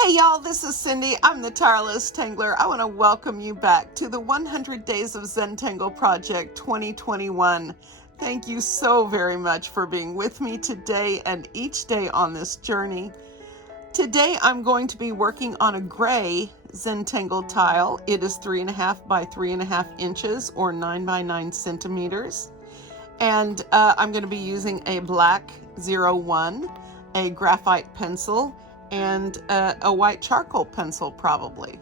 Hey y'all, this is Cindy. I'm the Tireless Tangler. I want to welcome you back to the 100 Days of Zentangle Project 2021. Thank you so very much for being with me today and each day on this journey. Today I'm going to be working on a gray Zentangle tile. It is 3.5 by 3.5 inches or 9 by 9 centimeters. And I'm going to be using a black 01, a graphite pencil, and a white charcoal pencil probably.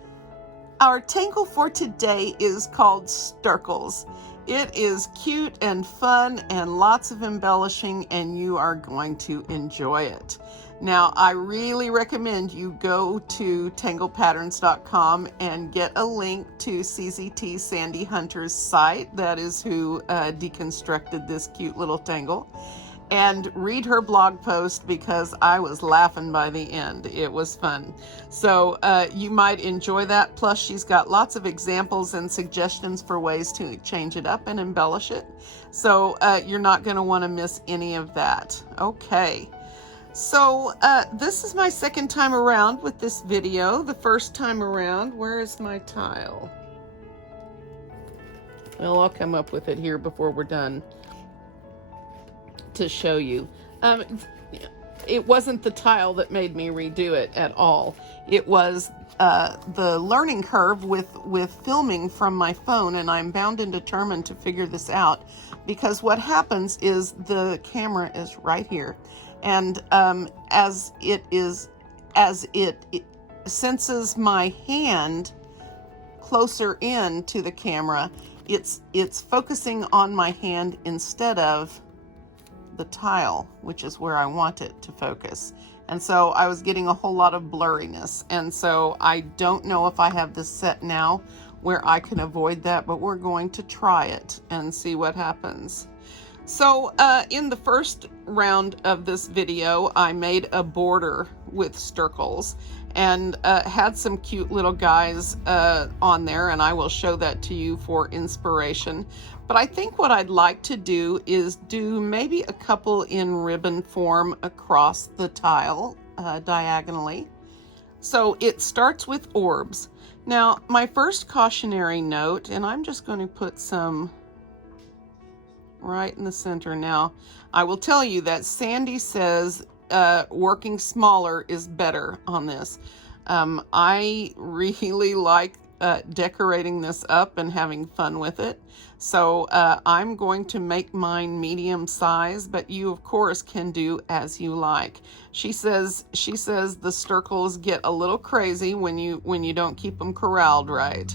Our tangle for today is called SNIRCLES. It is cute and fun and lots of embellishing, and you are going to enjoy it. Now, I really recommend you go to tanglepatterns.com and get a link to CZT Sandy Hunter's site. That is who deconstructed this cute little tangle. And read her blog post because I was laughing by the end. It was fun. So you might enjoy that. Plus, she's got lots of examples and suggestions for ways to change it up and embellish it. So you're not going to want to miss any of that. Okay. So this is my second time around with this video. The first time around, where is my tile? Well, I'll come up with it here before we're done to show you. It wasn't the tile that made me redo it at all. It was the learning curve with filming from my phone, and I'm bound and determined to figure this out because what happens is the camera is right here, and as it senses my hand closer in to the camera, it's focusing on my hand instead of the tile, which is where I want it to focus. And so I was getting a whole lot of blurriness. And so I don't know if I have this set now where I can avoid that, but we're going to try it and see what happens. So in the first round of this video, I made a border with SNIRCLES and had some cute little guys on there, and I will show that to you for inspiration. But I think what I'd like to do is do maybe a couple in ribbon form across the tile diagonally. So it starts with orbs. Now, my first cautionary note, and I'm just going to put some right in the center. Now, I will tell you that Sandy says working smaller is better on this. I really like decorating this up and having fun with it. So I'm going to make mine medium size, but you of course can do as you like. She says the SNIRCLES get a little crazy when you don't keep them corralled right.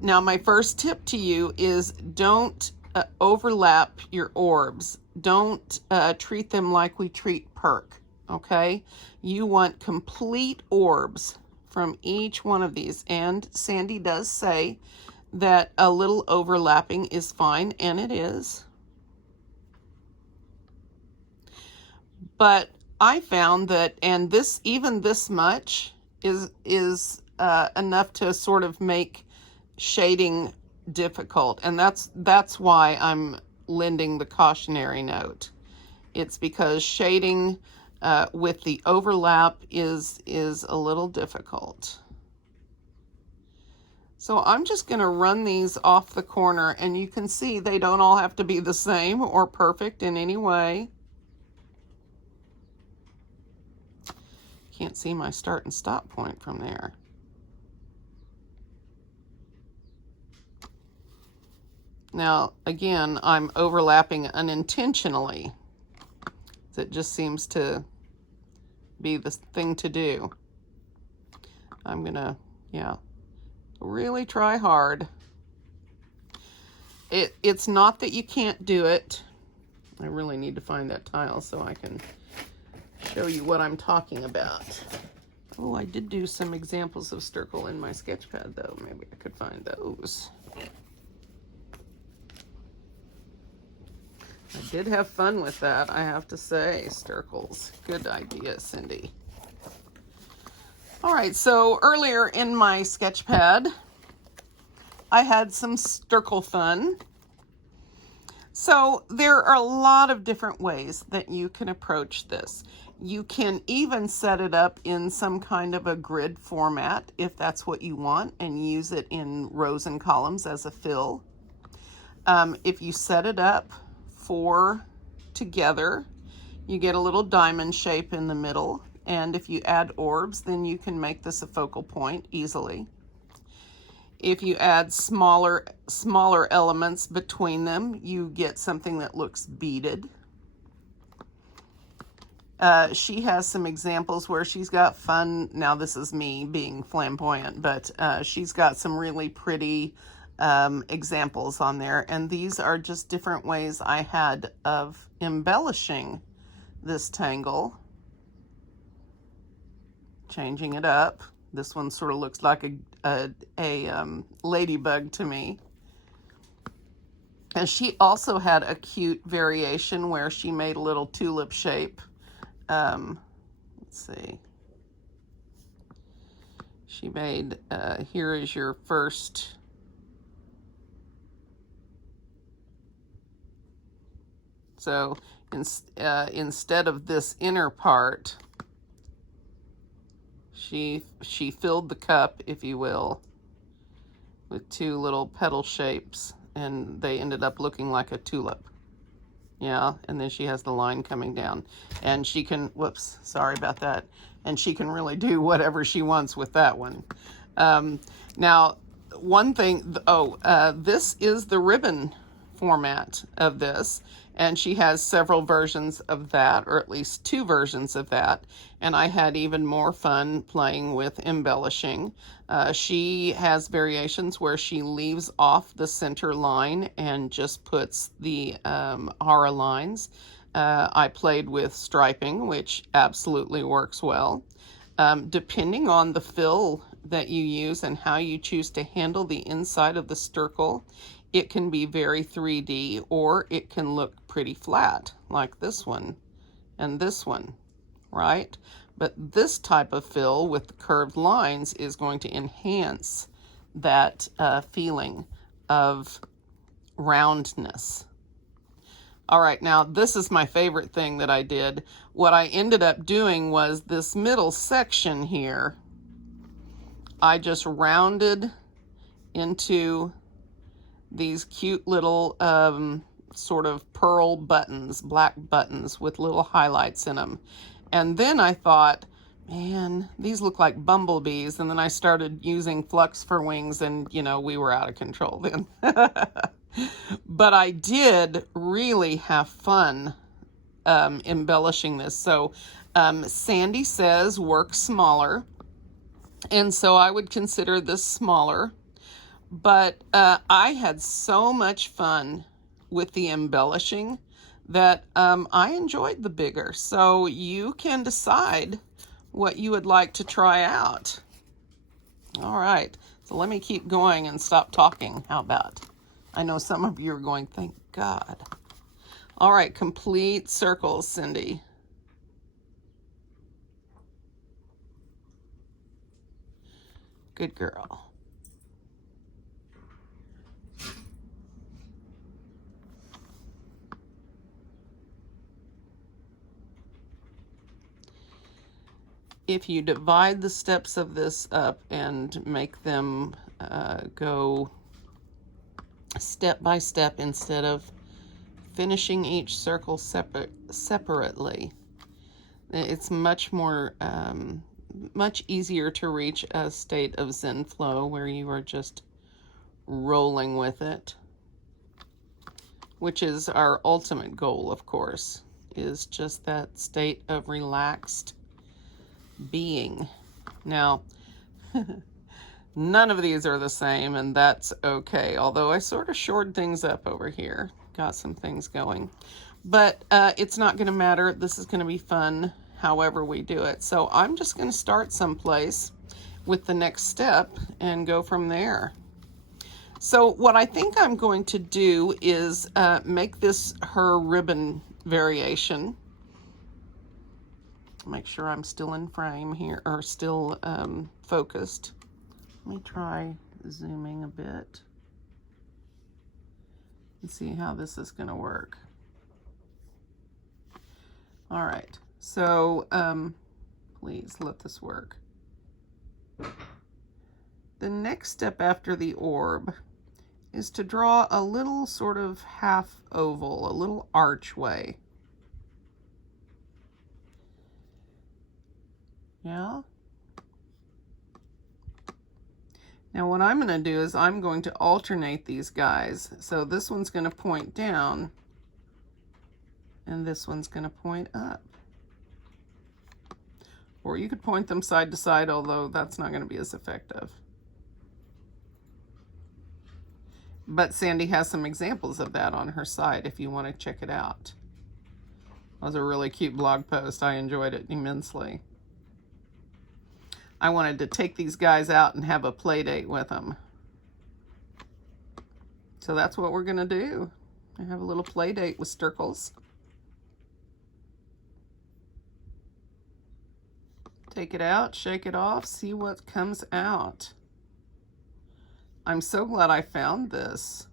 Now, my first tip to you is don't overlap your orbs. Don't treat them like we treat perk, okay? You want complete orbs from each one of these, and Sandy does say that a little overlapping is fine, and it is. But I found that, and this, even this much is enough to sort of make shading difficult, and that's why I'm lending the cautionary note. It's because shading with the overlap is a little difficult. So I'm just going to run these off the corner, and you can see they don't all have to be the same or perfect in any way. Can't see my start and stop point from there. Now, again, I'm overlapping unintentionally. It just seems to be the thing to do. I'm gonna, really try hard. It's not that you can't do it. I really need to find that tile so I can show you what I'm talking about. Oh, I did do some examples of SNIRCLE in my sketch pad though. Maybe I could find those. I did have fun with that, I have to say. SNIRCLES. Good idea, Cindy. All right, so earlier in my sketch pad, I had some SNIRCLE fun. So there are a lot of different ways that you can approach this. You can even set it up in some kind of a grid format if that's what you want, and use it in rows and columns as a fill. If you set it up for together, you get a little diamond shape in the middle, and if you add orbs, then you can make this a focal point easily. If you add smaller elements between them, you get something that looks beaded. She has some examples where she's got fun. Now this is me being flamboyant, but she's got some really pretty examples on there. And these are just different ways I had of embellishing this tangle. Changing it up. This one sort of looks like a ladybug to me. And she also had a cute variation where she made a little tulip shape. Let's see. She made, here is your first. So instead of this inner part, she filled the cup, if you will, with two little petal shapes, and they ended up looking like a tulip. Yeah, and then she has the line coming down, and she can, whoops, sorry about that, and she can really do whatever she wants with that one. Now, one thing, this is the ribbon format of this, and she has several versions of that, or at least 2 versions of that, and I had even more fun playing with embellishing. She has variations where she leaves off the center line and just puts the aura lines. I played with striping, which absolutely works well. Depending on the fill that you use and how you choose to handle the inside of the SNIRCLE, it can be very 3D, or it can look pretty flat, like this one and this one, right? But this type of fill with the curved lines is going to enhance that feeling of roundness. All right, now this is my favorite thing that I did. What I ended up doing was this middle section here, I just rounded into these cute little sort of pearl buttons, black buttons with little highlights in them. And then I thought, man, these look like bumblebees. And then I started using flux for wings, and, you know, we were out of control then. But I did really have fun embellishing this. So Sandy says work smaller. And so I would consider this smaller. But I had so much fun with the embellishing that I enjoyed the bigger. So you can decide what you would like to try out. All right, so let me keep going and stop talking. How about? I know some of you are going, thank God. All right, complete circles, Cindy. Good girl. If you divide the steps of this up and make them go step by step instead of finishing each circle separately, it's much more, much easier to reach a state of Zen flow where you are just rolling with it, which is our ultimate goal, of course, is just that state of relaxed being. Now, none of these are the same, and that's okay, although I sort of shored things up over here, got some things going, but it's not going to matter. This is going to be fun however we do it. So I'm just going to start someplace with the next step and go from there. So what I think I'm going to do is make this her ribbon variation. Make sure I'm still in frame here, or still focused. Let me try zooming a bit and see how this is going to work. All right, So please let this work. The next step after the orb is to draw a little sort of half oval, a little archway. Yeah. Now what I'm going to do is I'm going to alternate these guys. So this one's going to point down and this one's going to point up. Or you could point them side to side, although that's not going to be as effective. But Sandy has some examples of that on her site if you want to check it out. It was a really cute blog post. I enjoyed it immensely. I wanted to take these guys out and have a play date with them. So that's what we're going to do. I have a little play date with SNIRCLES. Take it out, shake it off, see what comes out. I'm so glad I found this.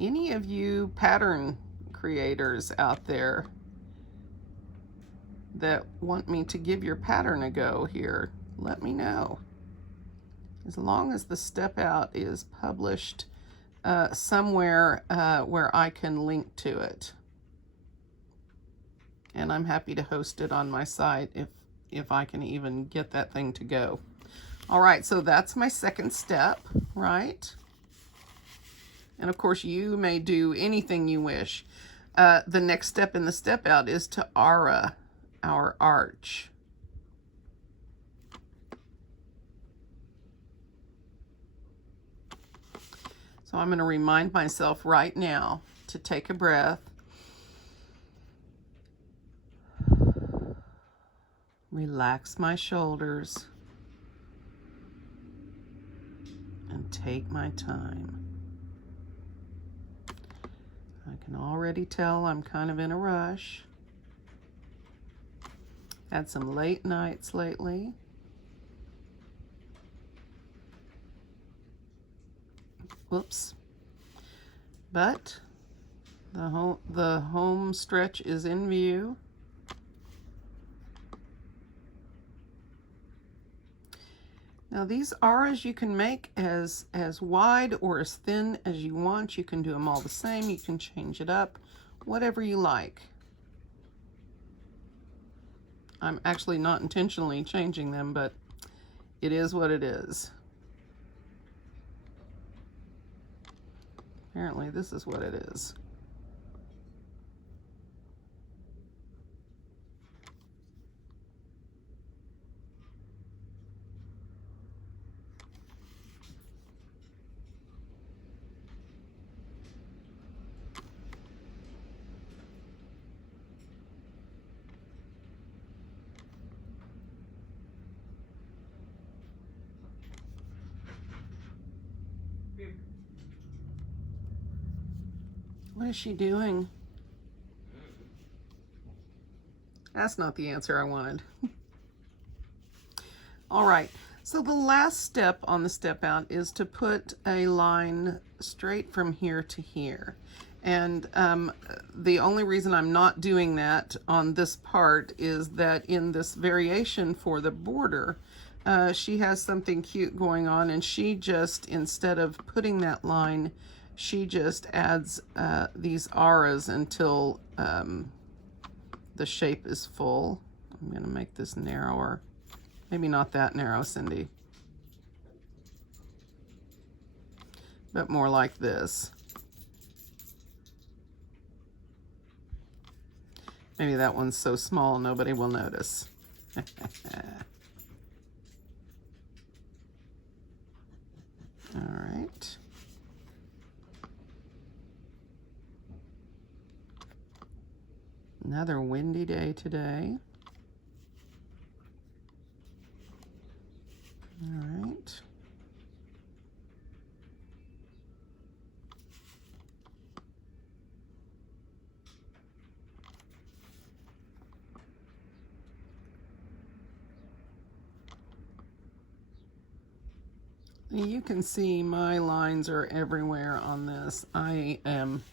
Any of you pattern creators out there that want me to give your pattern a go here, let me know. As long as the step out is published somewhere where I can link to it. And I'm happy to host it on my site if I can even get that thing to go. All right, so that's my second step, right? And of course, you may do anything you wish. The next step in the step out is to aura our arch. So I'm going to remind myself right now to take a breath. Relax my shoulders and take my time. I can already tell I'm kind of in a rush. Had some late nights lately. Whoops. But the home stretch is in view. Now these auras you can make as wide or as thin as you want. You can do them all the same. You can change it up, whatever you like. I'm actually not intentionally changing them, but it is what it is. Apparently this is what it is. What is she doing? That's not the answer I wanted. All right, so the last step on the step out is to put a line straight from here to here. And the only reason I'm not doing that on this part is that in this variation for the border, she has something cute going on, and she just, instead of putting that line, she just adds these auras until the shape is full. I'm going to make this narrower. Maybe not that narrow, Cindy, but more like this. Maybe that one's so small nobody will notice. All right. Another windy day today. All right. You can see my lines are everywhere on this. I am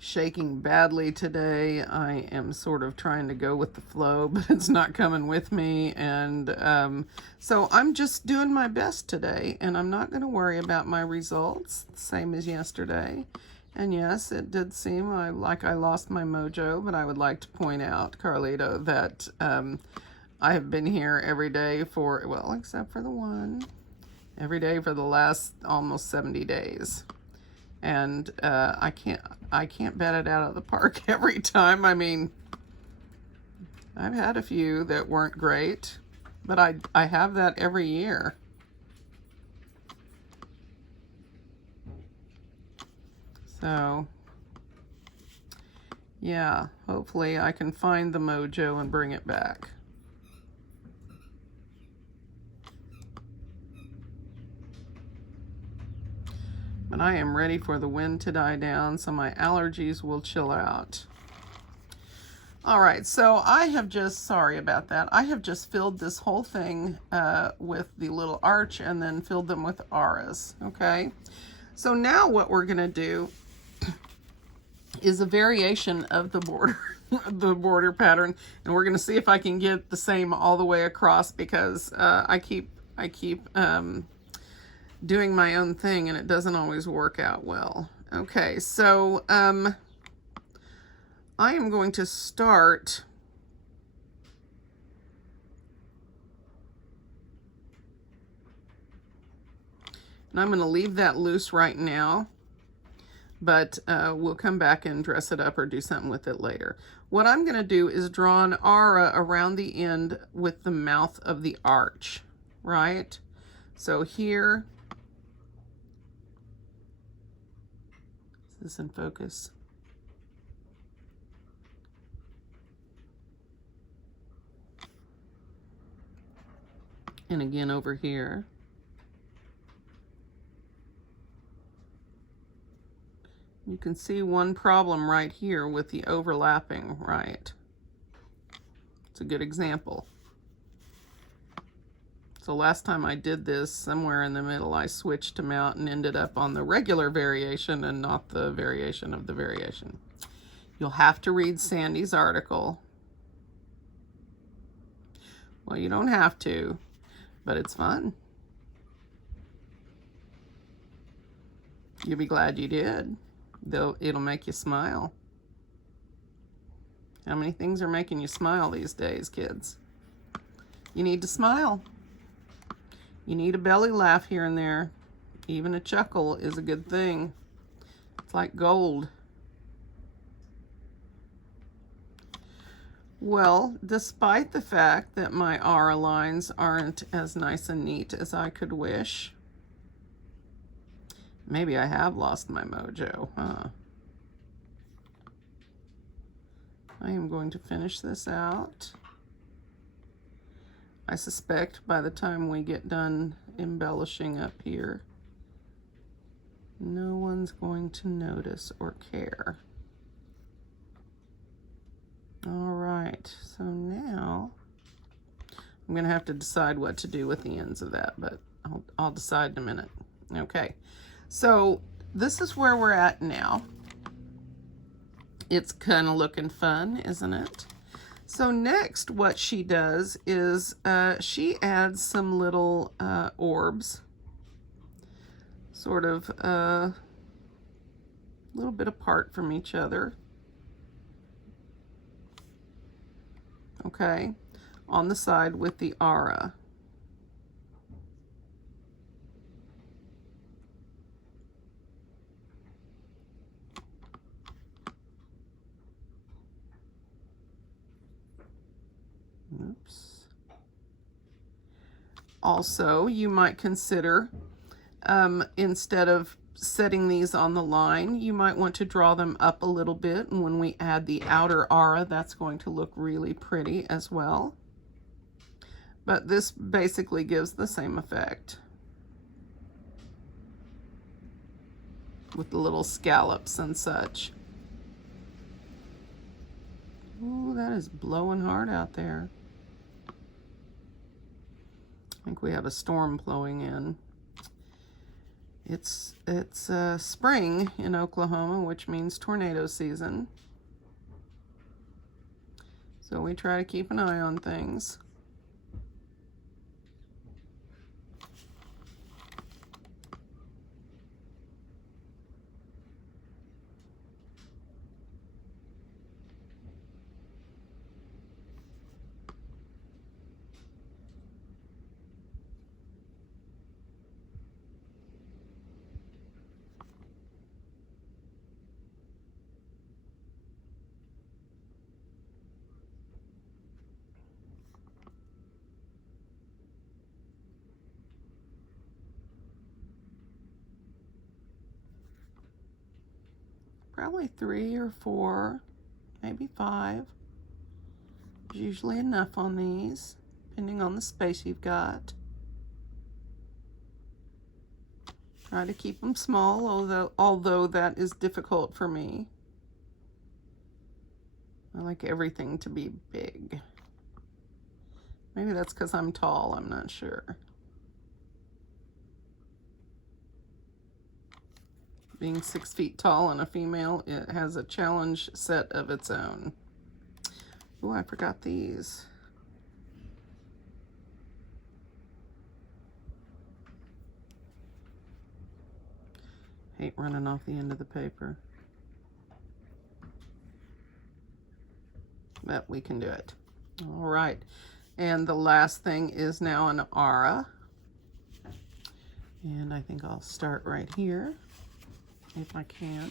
shaking badly today. I am sort of trying to go with the flow, but it's not coming with me. And so I'm just doing my best today, and I'm not going to worry about my results, same as yesterday. And yes, it did seem like I lost my mojo, but I would like to point out, Carlito, that I have been here every day for, well, except for the one, every day for the last almost 70 days. And I can't bat it out of the park every time. I mean, I've had a few that weren't great, but I have that every year. So, yeah, hopefully I can find the mojo and bring it back. But I am ready for the wind to die down so my allergies will chill out. All right, so I have just, sorry about that, I have just filled this whole thing with the little arch and then filled them with auras, okay? So now what we're gonna do is a variation of the border, the border pattern, and we're gonna see if I can get the same all the way across, because I keep doing my own thing and it doesn't always work out well. Okay, so I am going to start and I'm going to leave that loose right now, but we'll come back and dress it up or do something with it later. What I'm going to do is draw an aura around the end with the mouth of the arch, right? So here, is this in focus? And again over here. You can see one problem right here with the overlapping, right? It's a good example. So last time I did this, somewhere in the middle, I switched them out and ended up on the regular variation and not the variation of the variation. You'll have to read Sandy's article. Well, you don't have to, but it's fun. You'll be glad you did. It'll make you smile. How many things are making you smile these days, kids? You need to smile. You need a belly laugh here and there. Even a chuckle is a good thing. It's like gold. Well, despite the fact that my aura lines aren't as nice and neat as I could wish, maybe I have lost my mojo, huh? I am going to finish this out. I suspect by the time we get done embellishing up here, no one's going to notice or care. All right, so now I'm gonna have to decide what to do with the ends of that, but I'll decide in a minute. Okay, so this is where we're at now. It's kind of looking fun, isn't it? So next, what she does is she adds some little orbs, sort of a little bit apart from each other. Okay, on the side with the aura. Oops. Also, you might consider, instead of setting these on the line, you might want to draw them up a little bit, and when we add the outer aura, that's going to look really pretty as well. But this basically gives the same effect with the little scallops and such. Ooh, that is blowing hard out there. I think we have a storm blowing in. It's spring in Oklahoma, which means tornado season. So we try to keep an eye on things. Probably 3 or 4, maybe 5. There's usually enough on these, depending on the space you've got. Try to keep them small, although that is difficult for me. I like everything to be big. Maybe that's because I'm tall, I'm not sure. Being 6 feet tall and a female, it has a challenge set of its own. Oh, I forgot these. Hate running off the end of the paper. But we can do it. All right. And the last thing is now an aura. And I think I'll start right here, if I can.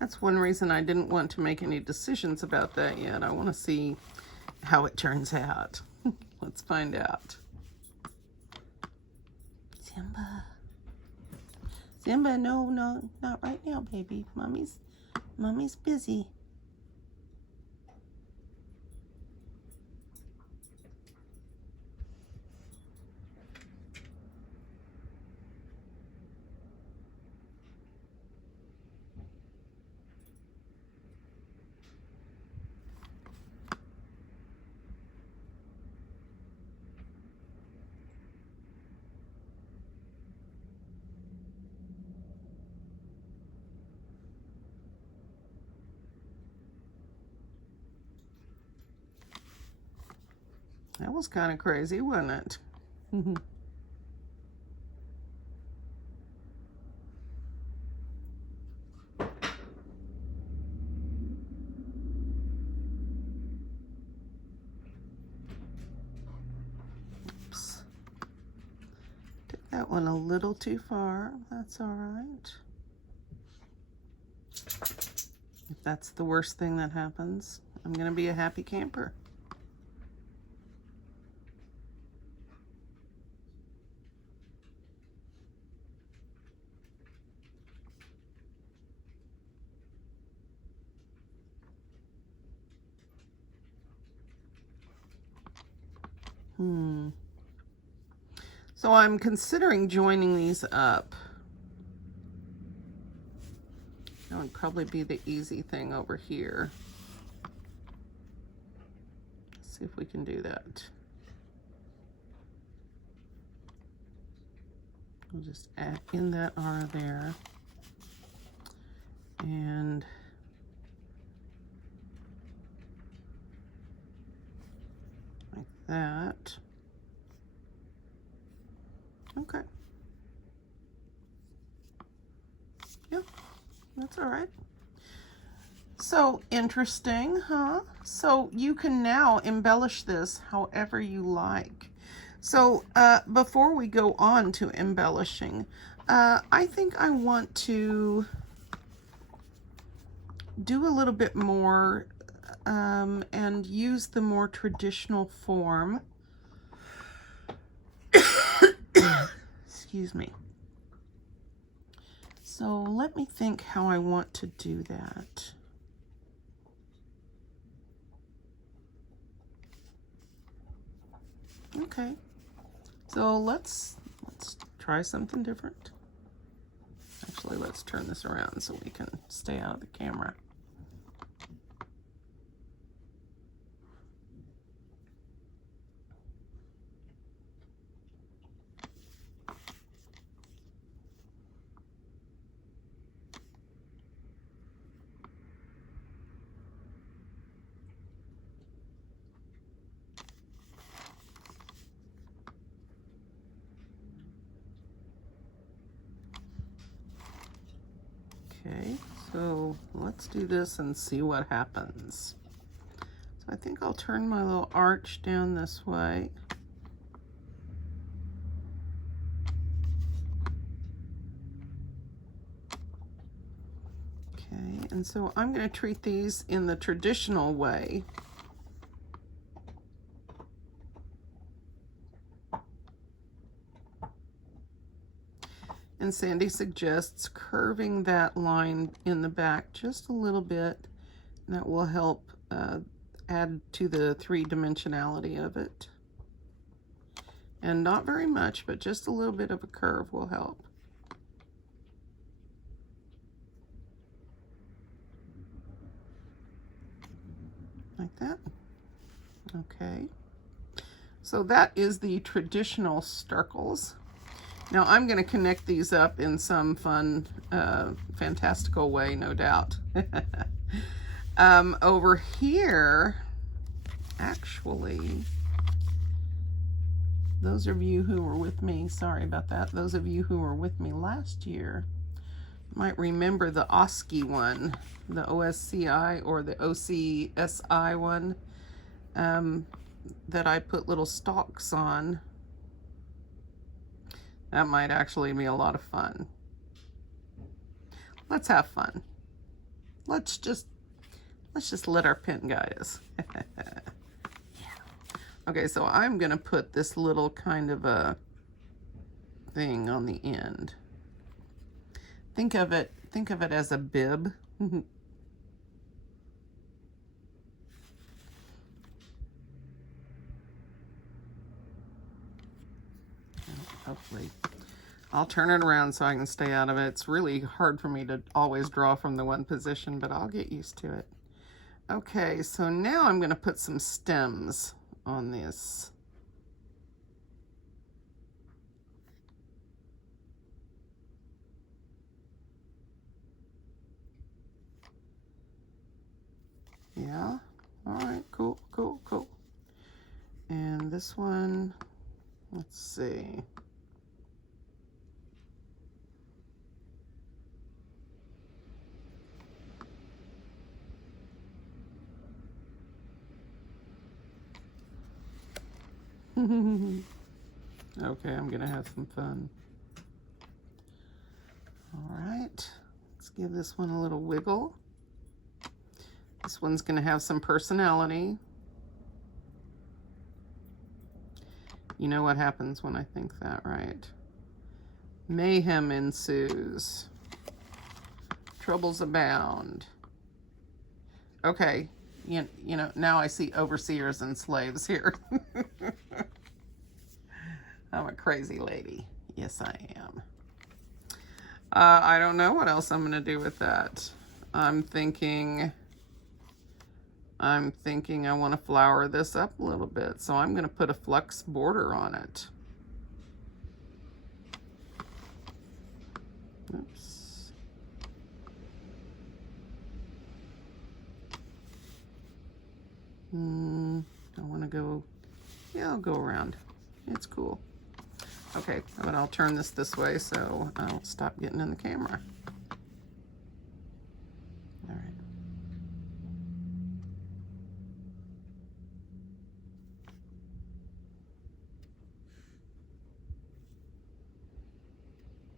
That's one reason I didn't want to make any decisions about that yet. I want to see how it turns out. Let's find out. Simba. Simba, no, not right now, baby. Mommy's busy. That was kind of crazy, wasn't it? Oops. Took that one a little too far. That's all right. If that's the worst thing that happens, I'm going to be a happy camper. So I'm considering joining these up. That would probably be the easy thing over here. Let's see if we can do that. We'll just add in that R there. And like that. Okay. Yep, that's all right. So interesting, huh? So you can now embellish this however you like. So before we go on to embellishing, I think I want to do a little bit more and use the more traditional form. Excuse me. So let me think how I want to do that. Okay, so let's try something different. Actually, let's turn this around so we can stay out of the camera. Okay, so let's do this and see what happens. So I think I'll turn my little arch down this way. Okay, and so I'm going to treat these in the traditional way. And Sandy suggests curving that line in the back just a little bit, and that will help add to the three-dimensionality of it. And not very much, but just a little bit of a curve will help. Like that. Okay. So that is the traditional SNIRCLES. Now I'm going to connect these up in some fun, fantastical way, no doubt. Over here, actually, those of you who were with me, sorry about that, those of you who were with me last year might remember the OSCI one, the OSCI or the OCSI one, that I put little stalks on. That might actually be a lot of fun. Let's have fun. Let's just let our pen guide us. Okay, so I'm gonna put this little kind of a thing on the end. Think of it as a bib. Hopefully I'll turn it around so I can stay out of it. It's really hard for me to always draw from the one position, but I'll get used to it. Okay, so now I'm going to put some stems on this. Yeah, all right, cool, cool, cool. And this one, let's see. Okay, I'm gonna have some fun. All right, let's give this one a little wiggle. This one's gonna have some personality. You know what happens when I think that, right? Mayhem ensues. Troubles abound. Okay, you know, now I see overseers and slaves here. I'm a crazy lady. Yes, I am. I don't know what else I'm going to do with that. I'm thinking I want to flower this up a little bit, so I'm going to put a flux border on it. Oops. I want to go, yeah, I'll go around. It's cool. Okay, but I'll turn this way so I don't stop getting in the camera. All right.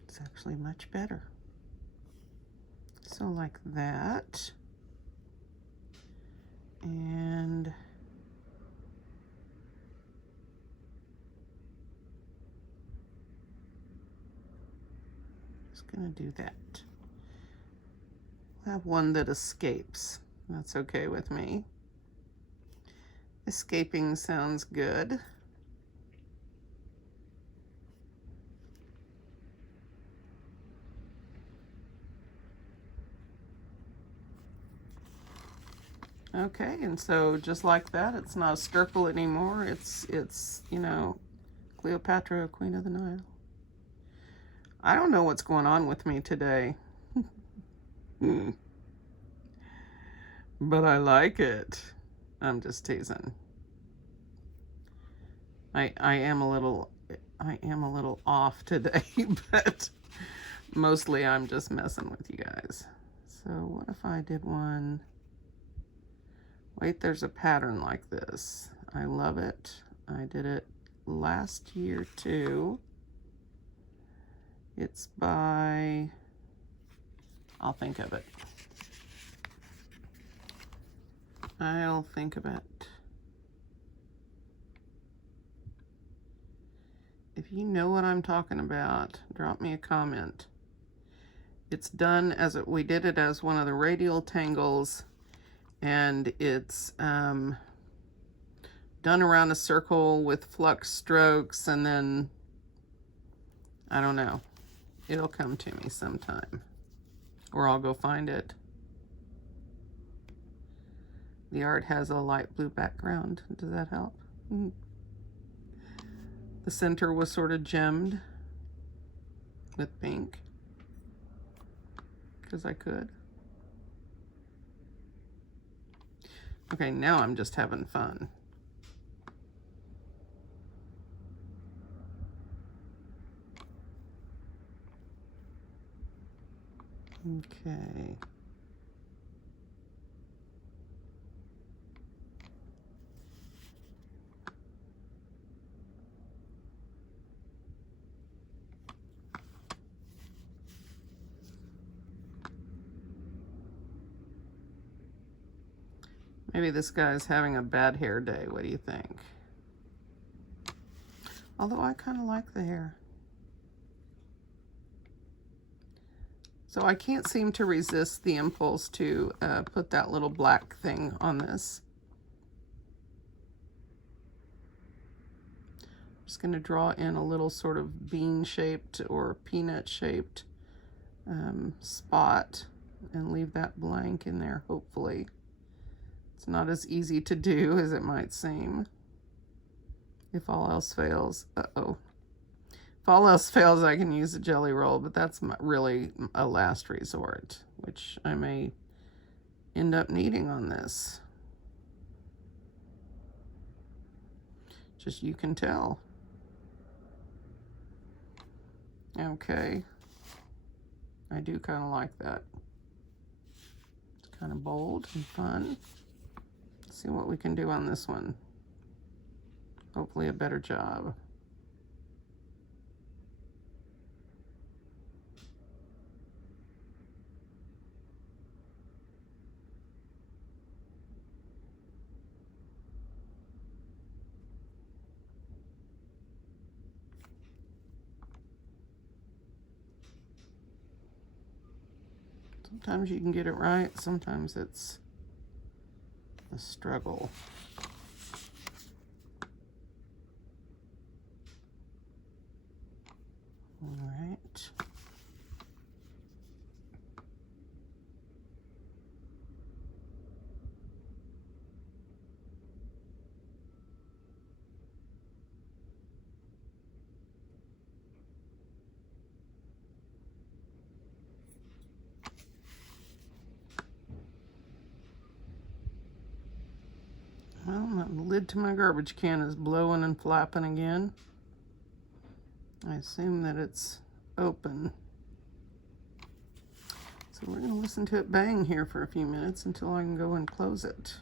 It's actually much better. So like that. And just gonna do that. We'll have one that escapes. That's okay with me. Escaping sounds good. Okay, and so just like that, it's not a circle anymore. It's you know, Cleopatra, Queen of the Nile. I don't know what's going on with me today. But I like it. I'm just teasing. I am a little off today, but mostly I'm just messing with you guys. So what if I did one? Wait, there's a pattern like this. I love it. I did it last year too. It's by, I'll think of it. I'll think of it. If you know what I'm talking about, drop me a comment. It's done as we did it as one of the radial tangles, and it's done around a circle with flux strokes, and then I don't know. It'll come to me sometime, or I'll go find it. The art has a light blue background. Does that help? The center was sort of gemmed with pink, because I could. Okay, now I'm just having fun. Okay. Maybe this guy's having a bad hair day. What do you think? Although I kind of like the hair. So I can't seem to resist the impulse to put that little black thing on this. I'm just going to draw in a little sort of bean-shaped or peanut-shaped spot and leave that blank in there, hopefully. It's not as easy to do as it might seem. If all else fails, If all else fails, I can use a jelly roll, but that's really a last resort, which I may end up needing on this. Just you can tell. Okay. I do kind of like that. It's kind of bold and fun. Let's see what we can do on this one. Hopefully a better job. Sometimes you can get it right, sometimes it's a struggle. All right. Well, the lid to my garbage can is blowing and flapping again. I assume that it's open. So we're going to listen to it bang here for a few minutes until I can go and close it.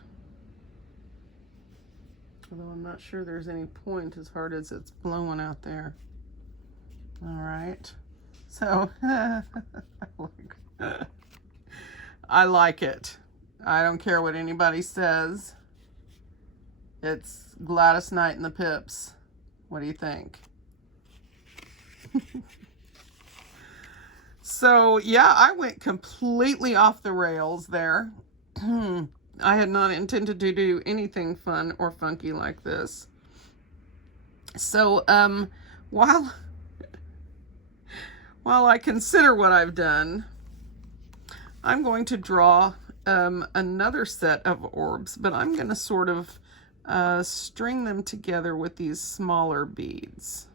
Although I'm not sure there's any point as hard as it's blowing out there. All right. So I like it. I don't care what anybody says. It's Gladys Knight and the Pips. What do you think? So yeah, I went completely off the rails there. I had not intended to do anything fun or funky like this. So while I consider what I've done, I'm going to draw another set of orbs, but I'm going to sort of string them together with these smaller beads.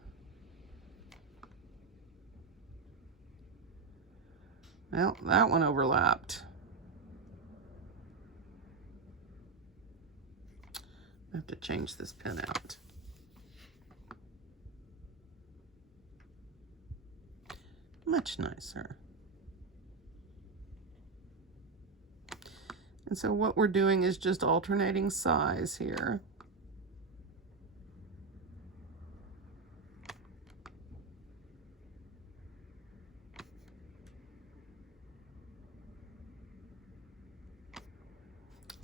Well, that one overlapped. I have to change this pen out. Much nicer. And so what we're doing is just alternating size here.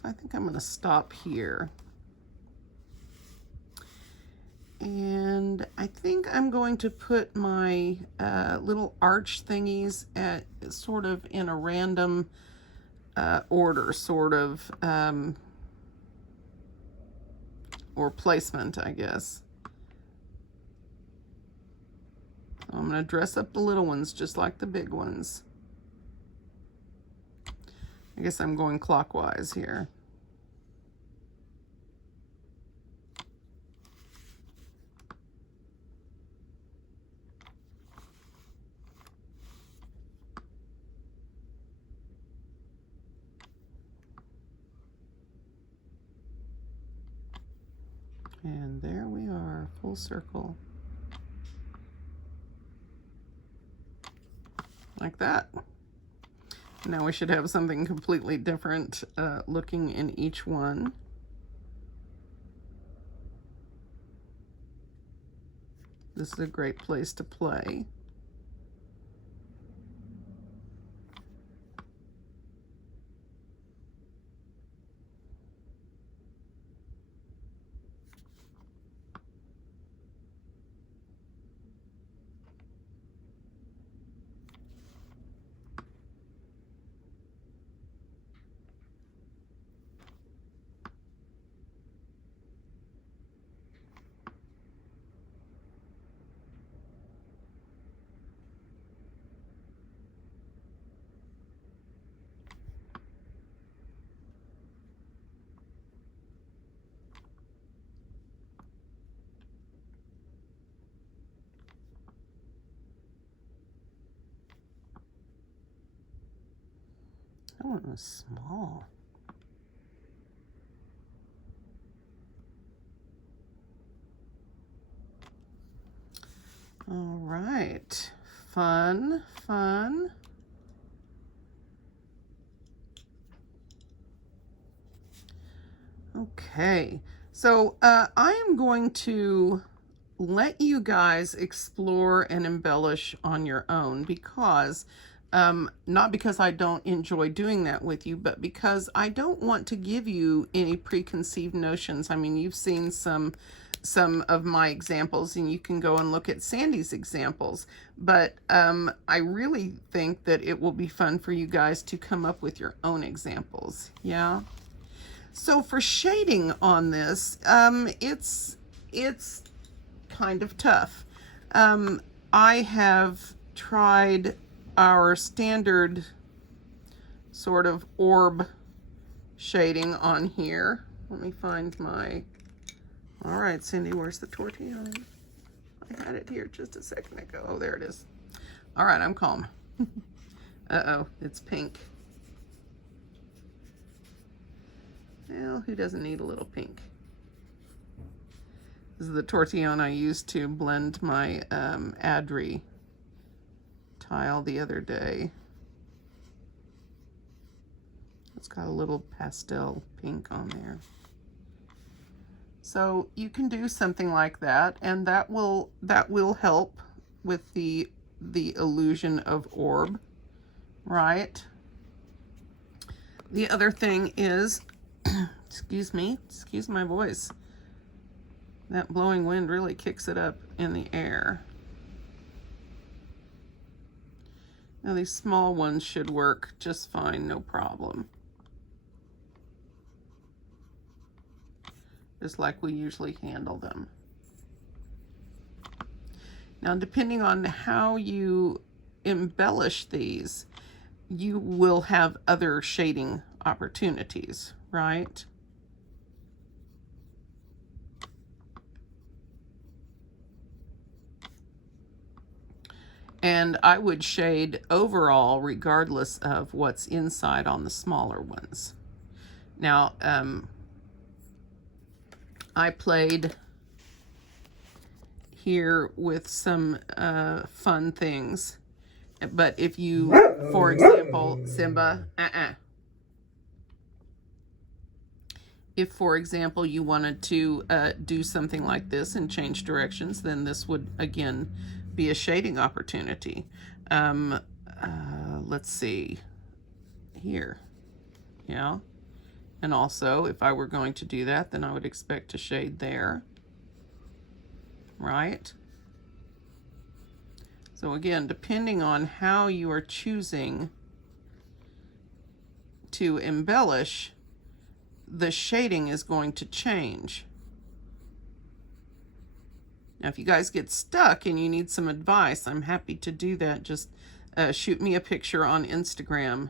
I think I'm going to stop here. And I think I'm going to put my little arch thingies at sort of in a random order, sort of, or placement, I guess. So I'm going to dress up the little ones just like the big ones. I guess I'm going clockwise here. And there we are, full circle. Like that. Now we should have something completely different looking in each one. This is a great place to play. That one was small. All right, fun, fun. Okay, so I am going to let you guys explore and embellish on your own because not because I don't enjoy doing that with you, but because I don't want to give you any preconceived notions. I mean, you've seen some of my examples and you can go and look at Sandy's examples, but I really think that it will be fun for you guys to come up with your own examples. Yeah. So for shading on this, it's kind of tough. I have tried our standard sort of orb shading on here. Let me find my, all right, Cindy, where's the tortilla? I had it here just a second ago. Oh, there it is. All right, I'm calm. Uh-oh, it's pink. Well, who doesn't need a little pink? This is the tortillon I used to blend my Adri tile the other day. It's got a little pastel pink on there. So you can do something like that, and that will help with the illusion of orb, right? The other thing is, excuse my voice. That blowing wind really kicks it up in the air. Now these small ones should work just fine, no problem. Just like we usually handle them. Now, depending on how you embellish these, you will have other shading opportunities, right? And I would shade overall regardless of what's inside on the smaller ones. Now, I played here with some fun things. But if you, for example, Simba, if, for example, you wanted to do something like this and change directions, then this would, again, be a shading opportunity. Let's see, here, yeah. And also, if I were going to do that, then I would expect to shade there, right? So again, depending on how you are choosing to embellish, the shading is going to change. Now, if you guys get stuck and you need some advice, I'm happy to do that. Just shoot me a picture on Instagram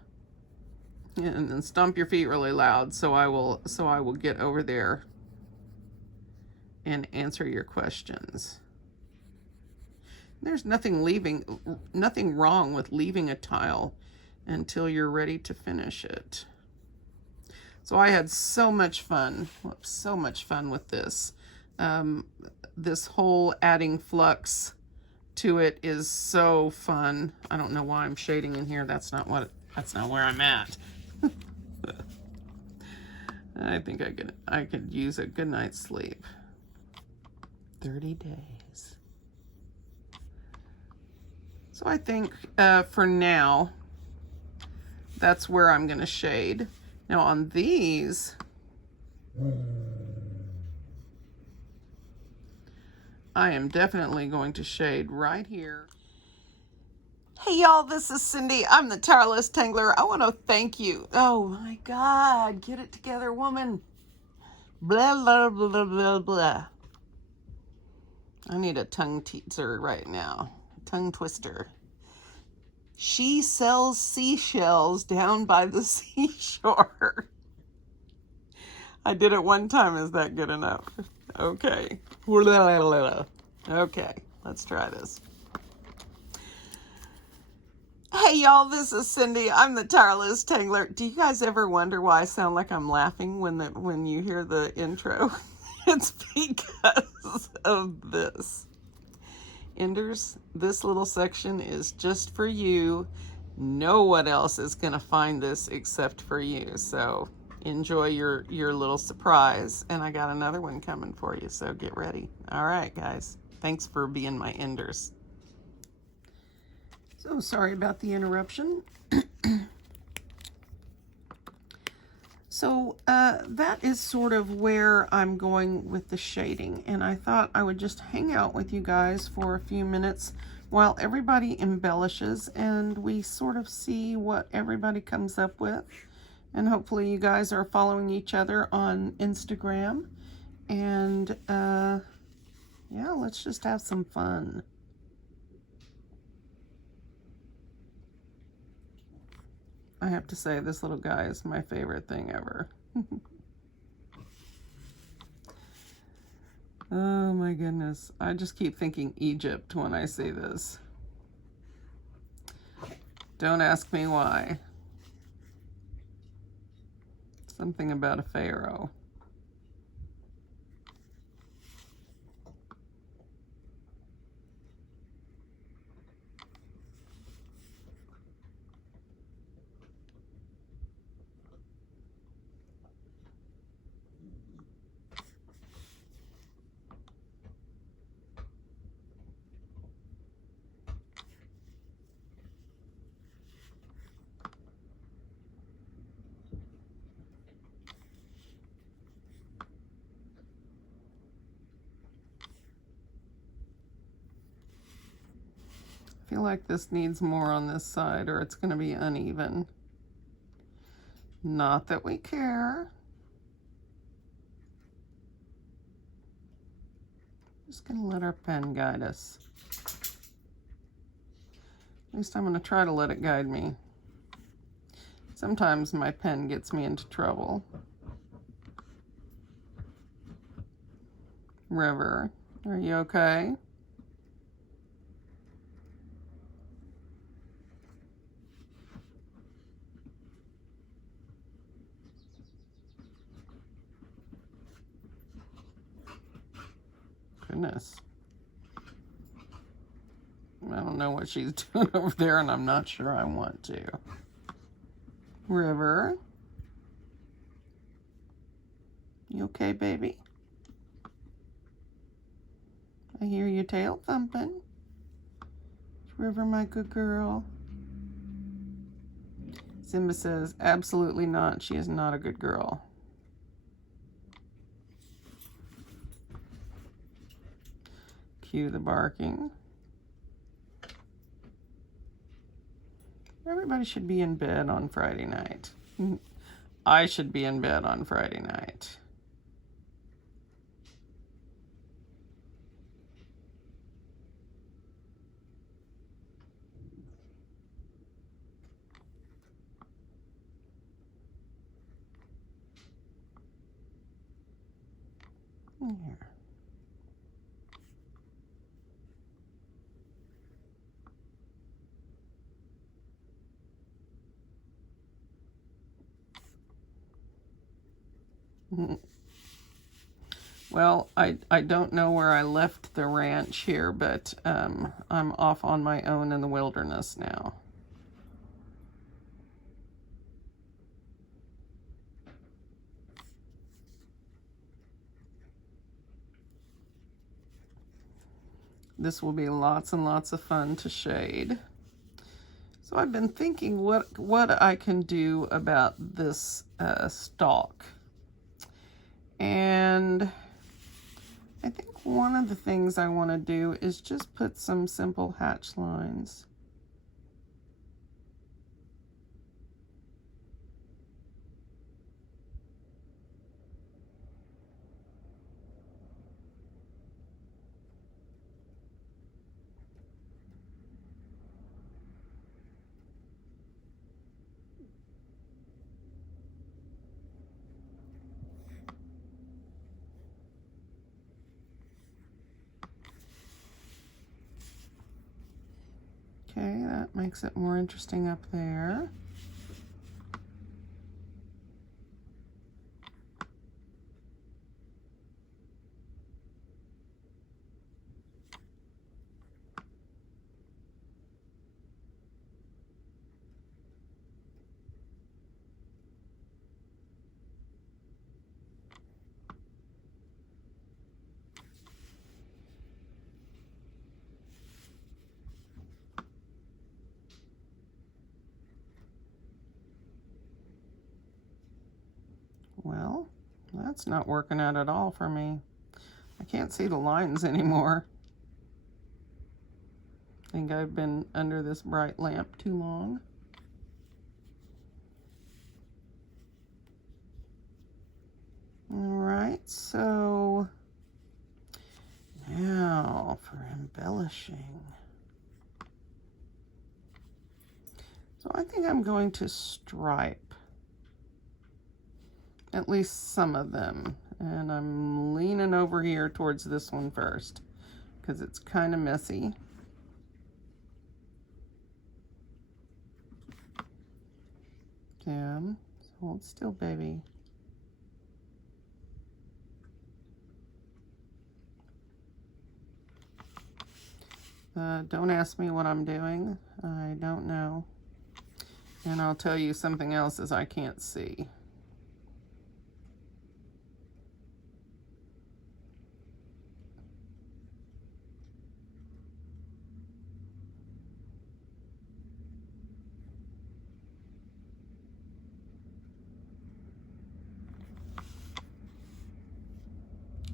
and then stomp your feet really loud so I will get over there and answer your questions. There's nothing wrong with leaving a tile until you're ready to finish it. So I had so much fun with this. This whole adding flux to it is so fun. I don't know why I'm shading in here. That's not where I'm at. I think I could use a good night's sleep. 30 days. So I think for now, that's where I'm going to shade. Now on these, I am definitely going to shade right here. Hey y'all, this is Cindy. I'm the Tireless Tangler. I want to thank you. Oh my God, get it together, woman. Blah, blah, blah, blah, blah. I need a tongue teaser right now. Tongue twister. She sells seashells down by the seashore. I did it one time. Is that good enough? Okay. Okay, let's try this. Hey y'all, this is Cindy. I'm the Tireless Tangler. Do you guys ever wonder why I sound like I'm laughing when you hear the intro? It's because of this. Enders, this little section is just for you. No one else is going to find this except for you. So enjoy your little surprise. And I got another one coming for you, so get ready. All right, guys. Thanks for being my enders. So sorry about the interruption. So that is sort of where I'm going with the shading. And I thought I would just hang out with you guys for a few minutes while everybody embellishes and we sort of see what everybody comes up with. And hopefully you guys are following each other on Instagram. And yeah, let's just have some fun. I have to say, this little guy is my favorite thing ever. Oh my goodness. I just keep thinking Egypt when I see this. Don't ask me why. Something about a pharaoh. I feel like this needs more on this side or it's going to be uneven. Not that we care. Just going to let our pen guide us. At least I'm going to try to let it guide me. Sometimes my pen gets me into trouble. River, are you okay? Goodness. I don't know what she's doing over there, and I'm not sure I want to. River. You okay, baby? I hear your tail thumping. River, my good girl. Simba says, absolutely not. She is not a good girl. Cue the barking. Everybody should be in bed on Friday night. I should be in bed on Friday night. Here. Well, I don't know where I left the ranch here, but I'm off on my own in the wilderness now. This will be lots and lots of fun to shade. So I've been thinking what I can do about this stalk. And I think one of the things I want to do is just put some simple hatch lines. Okay, that makes it more interesting up there. Well, that's not working out at all for me. I can't see the lines anymore. I think I've been under this bright lamp too long. All right, so now for embellishing. So I think I'm going to stripe at least some of them. And I'm leaning over here towards this one first because it's kind of messy. Yeah, hold still, baby. Don't ask me what I'm doing. I don't know. And I'll tell you something else is I can't see.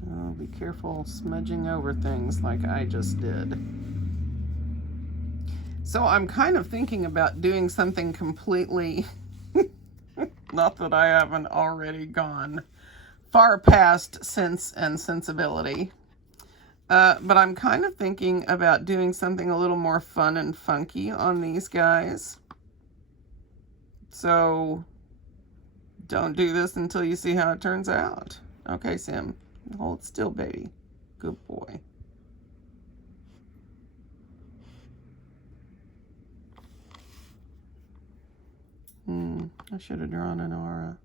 Oh, be careful smudging over things like I just did. So I'm kind of thinking about doing something completely, not that I haven't already gone far past Sense and Sensibility, but I'm kind of thinking about doing something a little more fun and funky on these guys. So don't do this until you see how it turns out. Okay, Sim, hold still, baby. Good boy. I should have drawn an aura.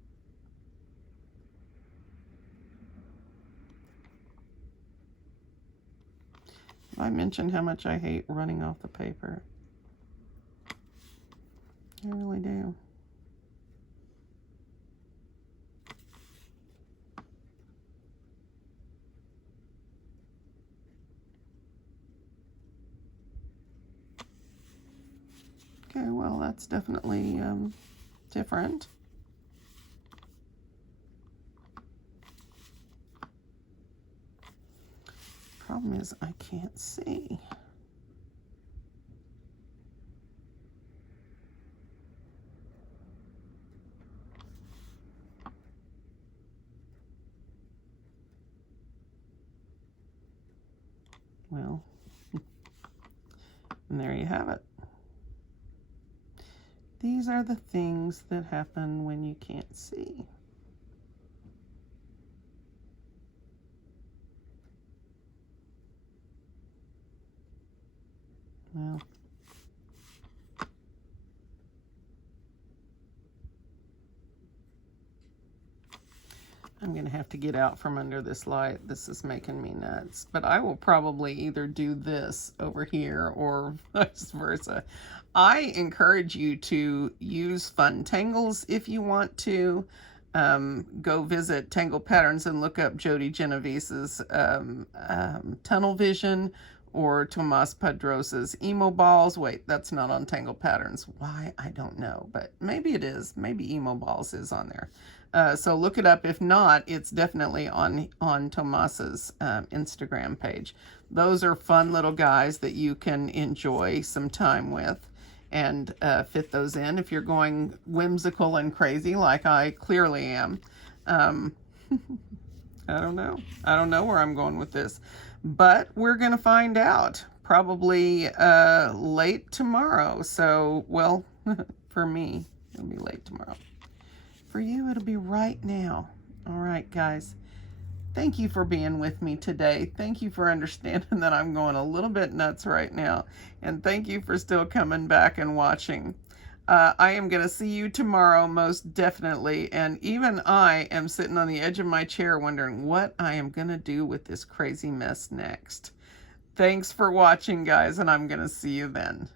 I mentioned how much I hate running off the paper. I really do. Okay, well, that's definitely different. Problem is I can't see. Well, and there you have it. These are the things that happen when you can't see. Well, I'm going to have to get out from under this light. This is making me nuts. But I will probably either do this over here or vice versa. I encourage you to use fun tangles if you want to. Go visit Tangle Patterns and look up Jody Genovese's Tunnel Vision or Tomas Padros's Emo Balls. Wait, that's not on Tangle Patterns. Why? I don't know, but maybe it is. Maybe Emo Balls is on there. So look it up. If not, it's definitely on Tomas's Instagram page. Those are fun little guys that you can enjoy some time with and fit those in if you're going whimsical and crazy like I clearly am. I don't know. I don't know where I'm going with this, but we're going to find out probably late tomorrow. So, well, for me, it'll be late tomorrow. For you, it'll be right now. All right, guys. Thank you for being with me today. Thank you for understanding that I'm going a little bit nuts right now. And thank you for still coming back and watching. I am going to see you tomorrow, most definitely. And even I am sitting on the edge of my chair wondering what I am going to do with this crazy mess next. Thanks for watching, guys, and I'm going to see you then.